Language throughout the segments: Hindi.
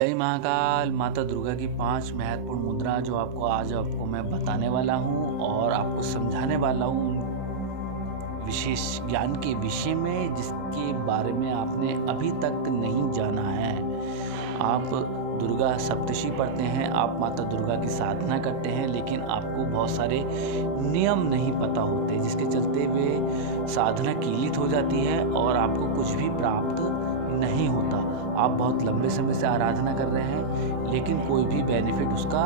जय महाकाल। माता दुर्गा की 5 महत्वपूर्ण मुद्रा जो आपको मैं बताने वाला हूँ और आपको समझाने वाला हूँ विशेष ज्ञान के विषय में, जिसके बारे में आपने अभी तक नहीं जाना है। आप दुर्गा सप्तशती पढ़ते हैं, आप माता दुर्गा की साधना करते हैं, लेकिन आपको बहुत सारे नियम नहीं पता होते, जिसके चलते वे साधना कीलित हो जाती है और आपको कुछ भी प्राप्त नहीं होता। आप बहुत लंबे समय से आराधना कर रहे हैं, लेकिन कोई भी बेनिफिट उसका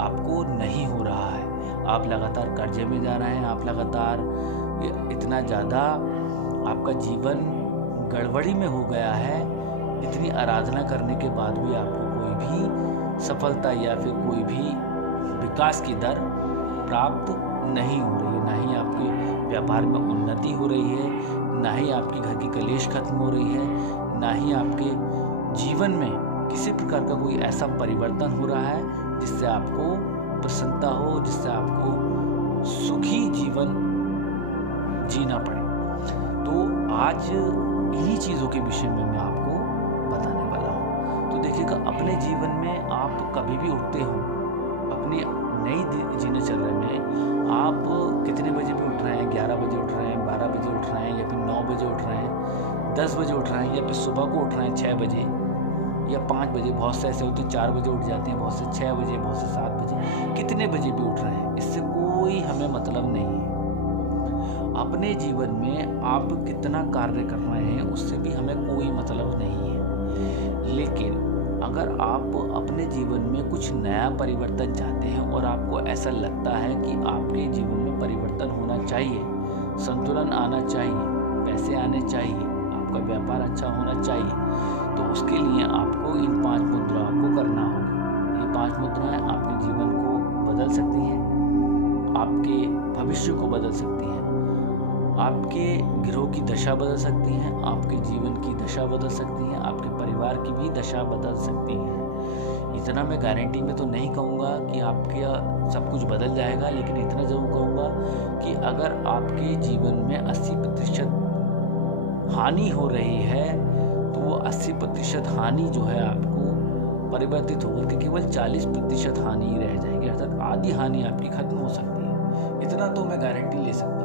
आपको नहीं हो रहा है। आप लगातार कर्जे में जा रहे हैं, आप लगातार इतना ज़्यादा आपका जीवन गड़बड़ी में हो गया है। इतनी आराधना करने के बाद भी आपको कोई भी सफलता या फिर कोई भी विकास की दर प्राप्त नहीं हो रही है। ना ही आपके व्यापार में उन्नति हो रही है, ना ही आपकी घर की कलेश खत्म हो रही है, ना ही आपके जीवन में किसी प्रकार का कोई ऐसा परिवर्तन हो रहा है जिससे आपको प्रसन्नता हो, जिससे आपको सुखी जीवन जीना पड़े। तो आज इन्हीं चीज़ों के विषय में मैं आपको बताने वाला हूँ। तो देखिएगा, अपने जीवन में आप कभी भी उठते हो, अपनी नई दिनचर्या में आप कितने बजे भी उठ रहे हैं? 11 बजे उठ रहे हैं, 12 बजे उठ रहे हैं, या फिर 9 बजे उठ रहे हैं, 10 बजे उठ रहे हैं, या फिर सुबह को उठ रहे हैं 6 बजे या 5 बजे। बहुत से ऐसे होते हैं 4 बजे उठ जाते हैं, बहुत से 6 बजे, बहुत से 7 बजे। कितने बजे भी उठ रहे हैं, इससे कोई हमें मतलब नहीं है। अपने जीवन में आप कितना कार्य कर रहे हैं उससे भी हमें कोई मतलब नहीं है। लेकिन अगर आप अपने जीवन में कुछ नया परिवर्तन चाहते हैं और आपको ऐसा लगता है कि आपके जीवन में परिवर्तन होना चाहिए, संतुलन आना चाहिए, पैसे आने चाहिए, आपका व्यापार अच्छा होना चाहिए, तो उसके लिए आपको इन 5 मुद्राओं को करना होगा। ये 5 मुद्राएं आपके जीवन को बदल सकती हैं, आपके भविष्य को बदल सकती हैं, आपके गिरोह की दशा बदल सकती हैं, आपके जीवन की दशा बदल सकती हैं, आपके परिवार की भी दशा बदल सकती है। इतना मैं गारंटी में तो नहीं कहूँगा कि आपके सब कुछ बदल जाएगा, लेकिन इतना ज़रूर कहूँगा कि अगर आपके जीवन में 80% हानि हो रही है, तो वो 80% हानि जो है आपको परिवर्तित होकर के केवल 40% हानि ही रह जाएगी, अर्थात आधी हानि आपकी खत्म हो सकती है। इतना तो मैं गारंटी ले सकता हूँ।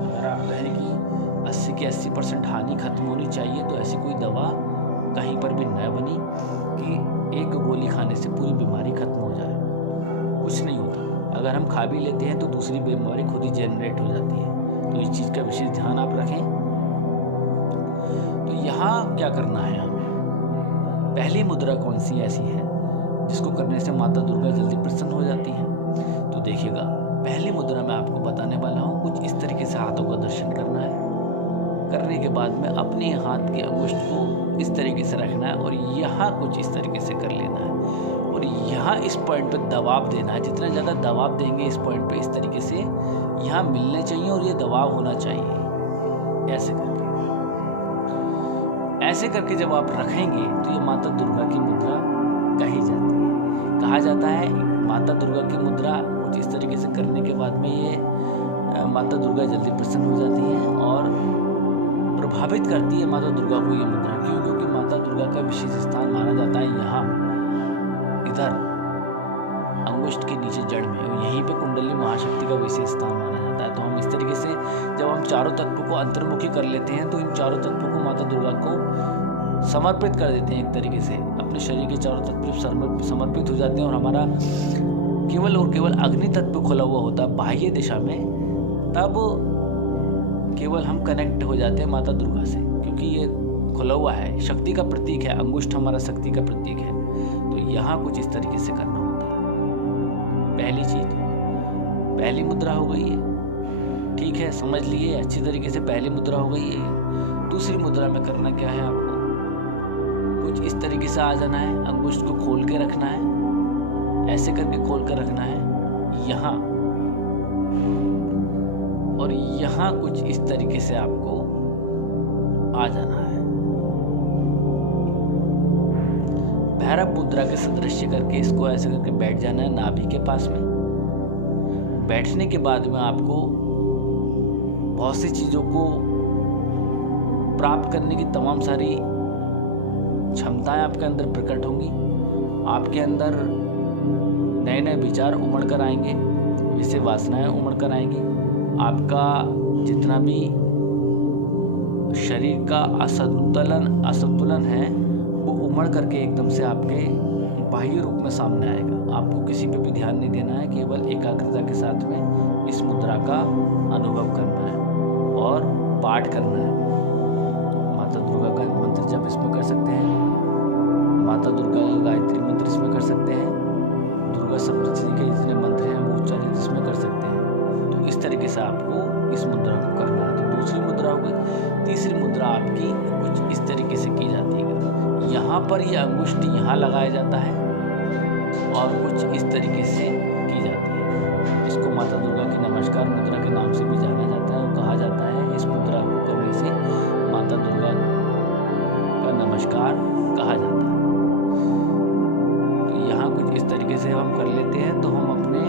अगर आप कहें कि 80 के 80% हानि खत्म होनी चाहिए, तो ऐसी कोई दवा कहीं पर भी न बनी कि एक गोली खाने से पूरी बीमारी खत्म हो जाए। कुछ नहीं होता। अगर हम खा भी लेते हैं तो दूसरी बीमारी खुद ही जनरेट हो जाती है। तो इस चीज़ का विशेष ध्यान आप रखें। तो यहाँ क्या करना है हमें? पहली मुद्रा कौन सी ऐसी है जिसको करने से माता दुर्गा जल्दी प्रसन्न हो जाती है? तो देखिएगा, पहली मुद्रा मैं आपको बताने वाला हूँ। कुछ इस तरीके से हाथों का दर्शन करना है। करने के बाद में अपने हाथ के अंगुष्ठ को इस तरीके से रखना है और यहाँ कुछ इस तरीके से कर लेना है और यहाँ इस पॉइंट पे दबाव देना है। जितना ज़्यादा दबाव देंगे इस पॉइंट पे, इस तरीके से यहाँ मिलने चाहिए और ये दबाव होना चाहिए। ऐसे करके जब आप रखेंगे तो ये माता दुर्गा की मुद्रा कही जाती है। कहा जाता है माता दुर्गा की मुद्रा कुछ इस तरीके से करने के बाद में ये माता दुर्गा जल्दी प्रसन्न हो जाती हैं और प्रभावित करती है माता दुर्गा को ये मुद्रा। क्यों? क्योंकि माता दुर्गा का विशेष स्थान माना जाता है यहाँ, इधर अंगुष्ठ के नीचे जड़ में, और यहीं पे कुंडली महाशक्ति का विशेष स्थान माना जाता है। तो हम इस तरीके से जब हम चारों तत्वों को अंतर्मुखी कर लेते हैं, तो इन चारों तत्वों को माता दुर्गा को समर्पित कर देते हैं। एक तरीके से अपने शरीर के चारों तत्व समर्पित हो जाते हैं और हमारा केवल और केवल अग्नि तत्व खुला हुआ होता है बाह्य दिशा में। तब केवल हम कनेक्ट हो जाते हैं माता दुर्गा से, क्योंकि ये खुला हुआ है, शक्ति का प्रतीक है। अंगुष्ठ हमारा शक्ति का प्रतीक है। तो यहाँ कुछ इस तरीके से करना होता है। पहली चीज, पहली मुद्रा हो गई है, ठीक है, समझ लिए अच्छी तरीके से। पहली मुद्रा हो गई है। दूसरी मुद्रा में करना क्या है? आपको कुछ इस तरीके से आ जाना है, अंगुष्ठ को खोल के रखना है, ऐसे करके खोल कर रखना है यहाँ, और यहाँ कुछ इस तरीके से आपको आ जाना है। भैरव मुद्रा के सदृश्य करके इसको ऐसे करके बैठ जाना है नाभि के पास में। बैठने के बाद में आपको बहुत सी चीज़ों को प्राप्त करने की तमाम सारी क्षमताएं आपके अंदर प्रकट होंगी, आपके अंदर नए नए विचार उमड़ कर आएंगे, विषय वासनाएं उमड़ कर आएंगी, आपका जितना भी शरीर का असंतुलन है वो उमड़ करके एकदम से आपके बाह्य रूप में सामने आएगा। आपको किसी पे भी ध्यान नहीं देना है, केवल एकाग्रता के साथ में इस मुद्रा का अनुभव करना है और पाठ करना है। माता दुर्गा का मंत्र जप इसमें कर सकते हैं, माता दुर्गा का गायत्री मंत्र इसमें कर सकते हैं, दुर्गा सप्तशती के जितने मंत्र हैं वो उच्चारित इसमें कर सकते हैं। तो इस तरीके से आपको इस मुद्रा को करना है। तो दूसरी मुद्रा होगी। तीसरी मुद्रा आपकी कुछ इस तरीके से की जाती है। यहाँ पर ये अंगुष्ठ यहाँ लगाया जाता है और कुछ इस तरीके से की जाती है। इसको माता दुर्गा की नमस्कार मुद्रा के नाम से भी जाना जाता है और कहा जाता है इस मुद्रा को करने से माता दुर्गा का नमस्कार कहा जाता है। तो यहाँ कुछ इस तरीके से हम कर लेते हैं तो हम अपने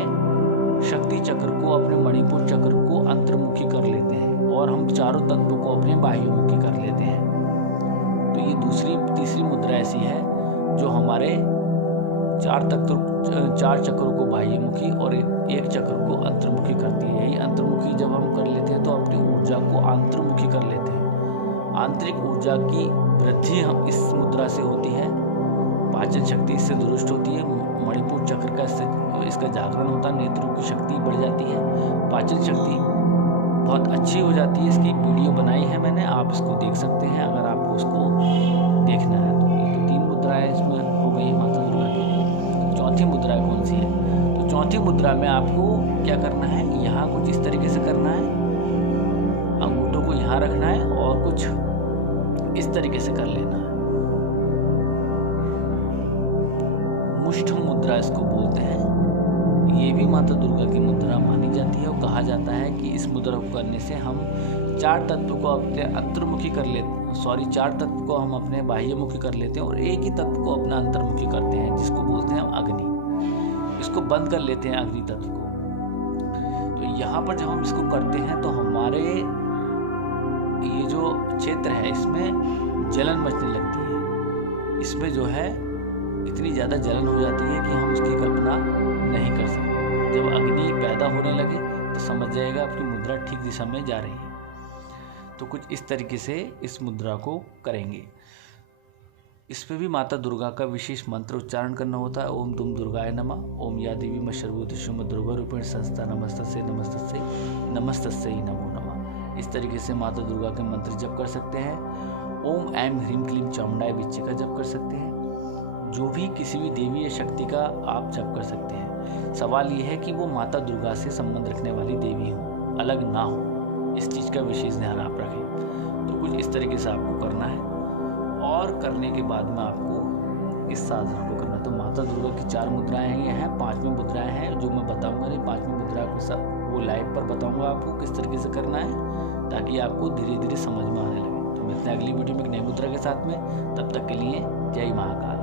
शक्ति चक्र को, अपने मणिपुर चक्र को अंतर्मुखी कर लेते हैं और हम चारों तत्वों को अपने बाह्यमुखी कर लेते हैं। तो ये तीसरी मुद्रा ऐसी है जो हमारे चार चक्रों को बाह्यमुखी और एक चक्र को अंतर्मुखी करती है। यही अंतर्मुखी जब हम कर लेते हैं तो अपनी ऊर्जा को अंतर्मुखी कर लेते हैं। आंतरिक ऊर्जा की वृद्धि हम इस मुद्रा से होती है, पाचन शक्ति इससे दुरुस्त होती है, मणिपुर चक्र का इसका जागरण होता है, नेत्रों की शक्ति बढ़ जाती है, पाचन शक्ति बहुत अच्छी हो जाती है। इसकी एक वीडियो बनाई है मैंने, आप इसको देख सकते हैं अगर आपको उसको देखना है। तो ये तो 3 मुद्राएं इसमें हो गई माता दुर्गा की। चौथी मुद्रा कौन सी है? तो चौथी मुद्रा में आपको क्या करना है, यहाँ कुछ इस तरीके से करना है, अंगूठों को यहाँ रखना है और कुछ इस तरीके से कर लेना है। मुष्ठ मुद्रा इसको बोलते हैं। ये भी माता दुर्गा की मुद्रा मानी जाती है और कहा जाता है कि इस मुद्रा को करने से हम 4 तत्व को अपने अंतर्मुखी कर लेते 4 तत्व को हम अपने बाह्यमुखी कर लेते हैं और एक ही तत्व को अपना अंतर्मुखी करते हैं, जिसको बोलते हैं हम अग्नि। इसको बंद कर लेते हैं अग्नि तत्व को। तो यहाँ पर जब हम इसको करते हैं तो हमारे ये जो क्षेत्र है इसमें जलन मचने लगती है। इसमें जो है इतनी ज़्यादा जलन हो जाती है कि हम उसकी कल्पना नहीं कर सकते। जब अग्नि पैदा होने लगे तो समझ जाएगा आपकी मुद्रा ठीक दिशा में जा रही है। तो कुछ इस तरीके से इस मुद्रा को करेंगे। इस पे भी माता दुर्गा का विशेष मंत्र उच्चारण करना होता है। ओम तुम दुर्गाय नमः, ओम या देवी म सर्वभूतेषु दुर्गा रूपेण संस्था नमस्तस्यै नमस्तस्यै नमस्तस्यै नमो नमः। इस तरीके से माता दुर्गा के मंत्र जप कर सकते हैं। ओम ऐं ह्रीं क्लीं चामुंडाय विच्चे का जप कर सकते हैं। जो भी किसी भी देवी या शक्ति का आप जप कर सकते हैं। सवाल ये है कि वो माता दुर्गा से संबंध रखने वाली देवी हो, अलग ना हो। इस चीज़ का विशेष ध्यान आप रखें। तो कुछ इस तरीके से आपको करना है और करने के बाद में आपको इस साधना को करना है। तो माता दुर्गा की 4 मुद्राएं हैं, 5वीं मुद्राएं हैं जो मैं बताऊंगा। नहीं, 5वीं मुद्रा को सब वो लाइव पर बताऊंगा आपको किस तरीके से करना है, ताकि आपको धीरे धीरे समझ में आने लगे। तो मिलते हैं अगली वीडियो में एक नई मुद्रा के साथ में। तब तक के लिए जय महाकाल।